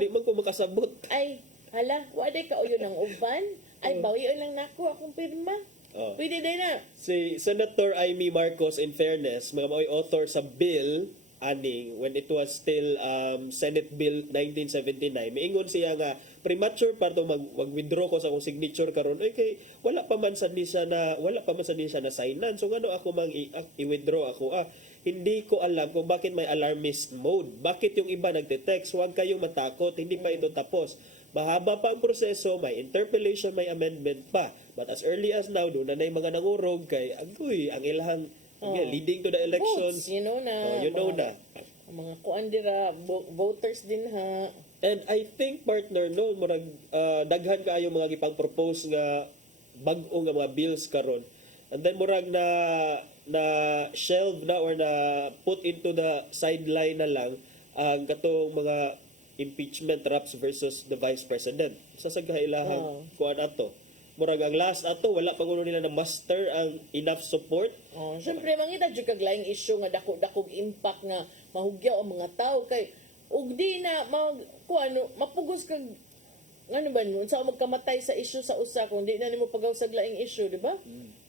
di man ko makasabot. Ay, hala, wa day ka uyon ang uban. Ay, bawion lang nako akong pirma. Pwede day na. Si Senator Amy Marcos, in fairness, mga maoy author sa bill aning when it was still Senate Bill 1979, miingon siya nga premature pa to mag-withdraw ko sa akong signature karon kay wala pa man sa ni siya na signan. So ngano ako mang i-withdraw ako hindi ko alam kung bakit may alarmist mode. Bakit yung iba nagte-text, huwag kayong matakot, hindi pa ito tapos. Mahaba pa ang proseso, may interpellation, may amendment pa. But as early as now, doon na yung mga nangurog kay agoy, ang ilahang leading to the elections. Votes, you know na. Mga kuandira, voters din ha. And I think, partner, no, murag daghan kaayo mga gipang-propose nga bag-o nga mga bills karon. And then murag na shelve na or na put into the sideline na lang ang katong mga impeachment traps versus the vice president. Sa sagkailahang kuan ato. Murag ang last ato wala pa kuno nila na master ang enough support. Syempre mangita jud kag laing issue nga dako-dakog impact nga mahugyaw ang mga tao kay ug di na mapugos kag ano ba nun sa magkamatay sa issue sa usa kung di na nimo pagaw sa laing issue, di ba?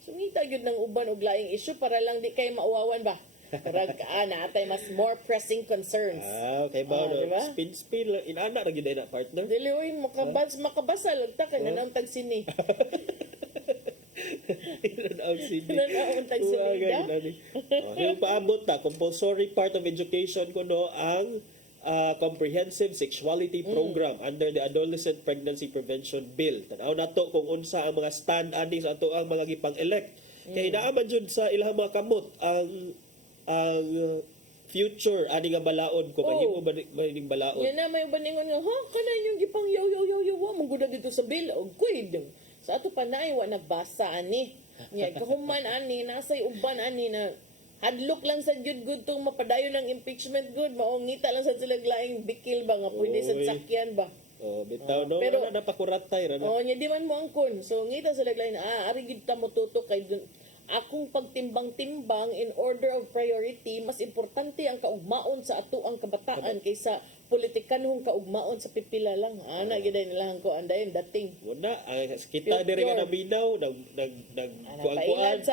So ngita gyud ng uban og laing issue para lang di kay mauwawan ba. Karag naatay mas more pressing concerns. Okay ba? No? Diba? Spin. Inana ra gyud na partner. Dili oy makabasa lagta ka na tag sini. Inanaw sini. Inanaw tag sini. Yung paabot ta, compulsory part of education kuno ang comprehensive sexuality program under the Adolescent Pregnancy Prevention Bill. Tanaw nato kung unsa ang mga stand ani sa ato ang mga gipang-elect. Kay naaman jud sa ilang mga kamot ang future ani nga balaod ko mahimo ba ning balaod. Yan na may baningon nga kana yung gipang yaw wa mong gud dito sa bill og kuid. Sa ato pa naay wa nagbasa ani. Nya kahuman ani nasay uban ani na hadlok lang sa good tong mapadayon ng impeachment good maongita lang sa sila laing bikil ba nga pwede sa sakyan ba. Bitaw no pero napakuratay ra no. Nya di man mo angkon. So ngita sila laing ari gid ta mo tutok kay akong pagtimbang-timbang in order of priority mas importante ang kaugmaon sa ato ang kabataan kaysa politikanhong kaugmaon sa pipila lang. Ana gid nilang ko andayon dating. Wala kita diri nga nabinaw nag kuan-kuan.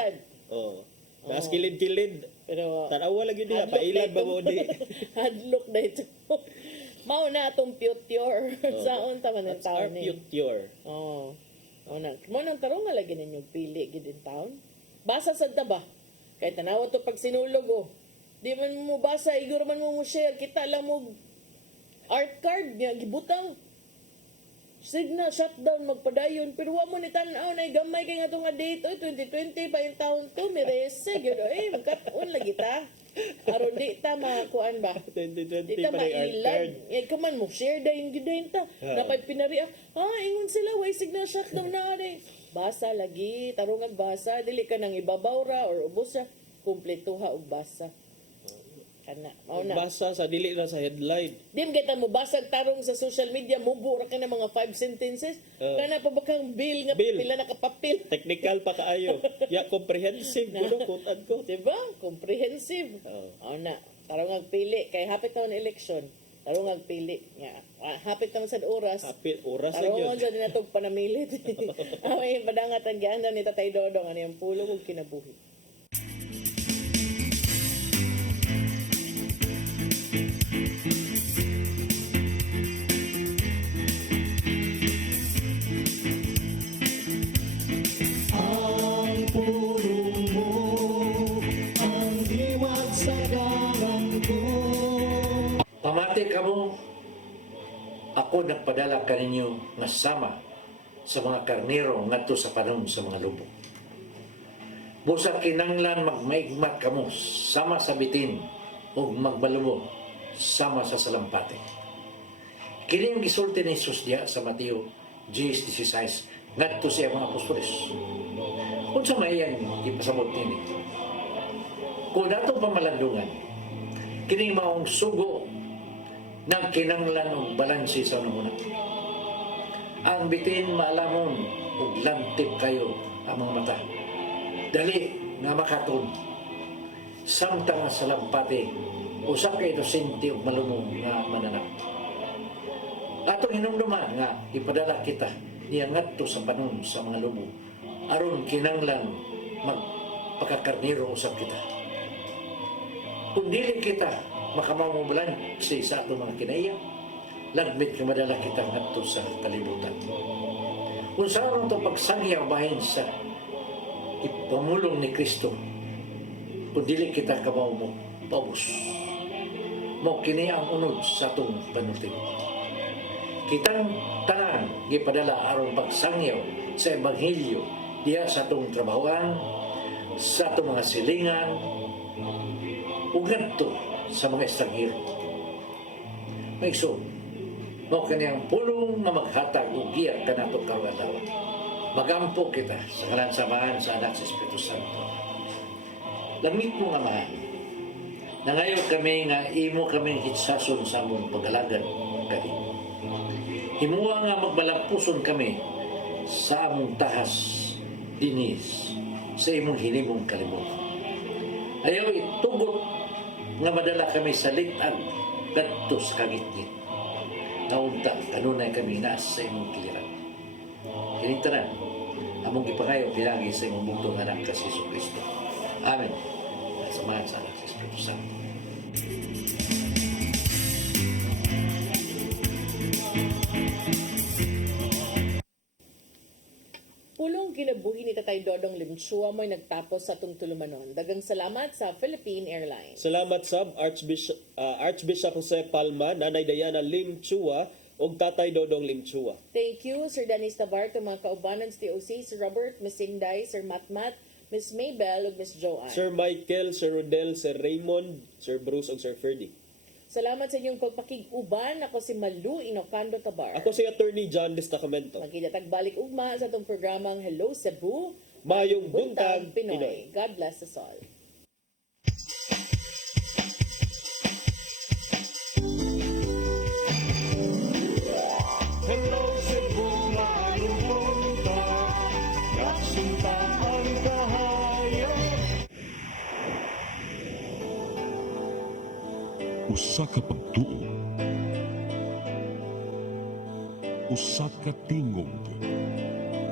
Mas kilid-kilid. Pero tanawa lagi diha pailad ba mo di. Hadlok na ito. Mao na atong future. Saon ta man ang taon ni. Future. Oh. Mo nang tarong nga lagi ninyo pili gid in town. Basa sad ta ba? Kay tanawa to pag sinulog Di man mo basa, iguro man mo share, kita lang mo art card niya gibutang. Signal shutdown magpadayon pero wa mo ni tan-aw na gamay kay nga nga date 2020 pa yung taon to mirese gyud magkataon lagi ta aron di ta makuan ba 2020 di ta pa rin art card kaman mo share dayon gyud ta dapat pinariya ingon sila way signal shutdown na day basa lagi tarungag basa dili ka nang ibabaw ra or ubos ra kumpletuha og basa kana mao na basa sa dili na sa headline dim kita mo basag tarong sa social media mubo ra ka na mga 5 sentences kana pa bakang bill nga pila na kapapil technical pa kaayo comprehensive kuno kutan ko diba comprehensive na tarong agpili kay hapit taon election tarong agpili nga hapit taon sad oras tarong sa dinatog panamilit away padangat ang gianda ni Tatay Dodong ano yung pulo ug kinabuhi. Pamati kamo, ako nagpadala kaninyo nga sama sa mga karnero ngadto sa panon sa mga lubong. Busa kinanglan magmaigmat kamo sama sa bitin o magbalubo sama sa salampate. Kini yung gisulti ni Jesus diya sa Mateo 10:16 ngadto siya mga apostoles. Unsa may iyang ipasabot nini? Kung dato pamalandungan, kini maong sugo ng kinanglan og balansi sa una. Ang bitin maalamon ug lantip kayo ang mga mata. Dali nga makaton. Samtang sa lampate usa kay dosente og malumong nga mananak. Atong hinumduman nga ipadala kita niya ngadto sa panon sa mga lubo aron kinanglan magpakakarniro usab kita. Kung dili kita makamamubulan sa ato mga kinaiya, lagmit nga madala kita ngadto sa kalibutan. Kung sa aron itong pagsangyaw bahin sa ipamulong ni Kristo, kung dili kita kamaw mo paubos, mo kini ang unod sa atong panutin. Kitang tanan gipadala aron pagsangyaw sa Ebanghelyo diya sa atong trabahoan, sa atong mga silingan, ug ngadto sa mga estanghero. May so, mo kaniyang pulong na maghatag o giyak ka nato karong adlaw. Magampo kita sa ngalan samahan sa Anak sa Espiritu Santo. Lamit mo nga mahal. Nangayo kami nga imo kami hitsason sa among pag-alagad kani. Himuwa nga magbalampuson kami sa among tahas dinis sa imong hinimong kalibutan. Ayaw itugot nga madala kami sa litag kadto sa kagitgit. Naunta kanunay kami nas sa imong kiliran. Kining tanan among gipangayo pinagi sa imong bugtong anak ka si Jesucristo. Amen. Samahan sa anak. Espiritu Santo. Pulong kinabuhi ni Tatay Dodong Limchua mo'y nagtapos sa atong tulumanon. Dagang salamat sa Philippine Airlines. Salamat sab Archbishop Jose Palma, Nanay Diana Lim Chua ug Tatay Dodong Lim Chua. Thank you, Sir Dennis Tabar, to mga kaubanan sa TOC, Sir Robert, Miss Inday, Sir Matmat, Miss Maybell, ug Miss Joanne. Sir Michael, Sir Rodel, Sir Raymond, Sir Bruce ug Sir Ferdy. Salamat sa inyong pagpakig-uban. Ako si Malu Inocando Tabar. Ako si Attorney John Destacamento. Magkita tagbalik ugma sa itong programang Hello Cebu, Mayong Buntag, Pinoy. God bless us all. Hello Cebu, maayong buntag, kasunta ang kahayag. Usa ka pagtuo, usa ka tingog,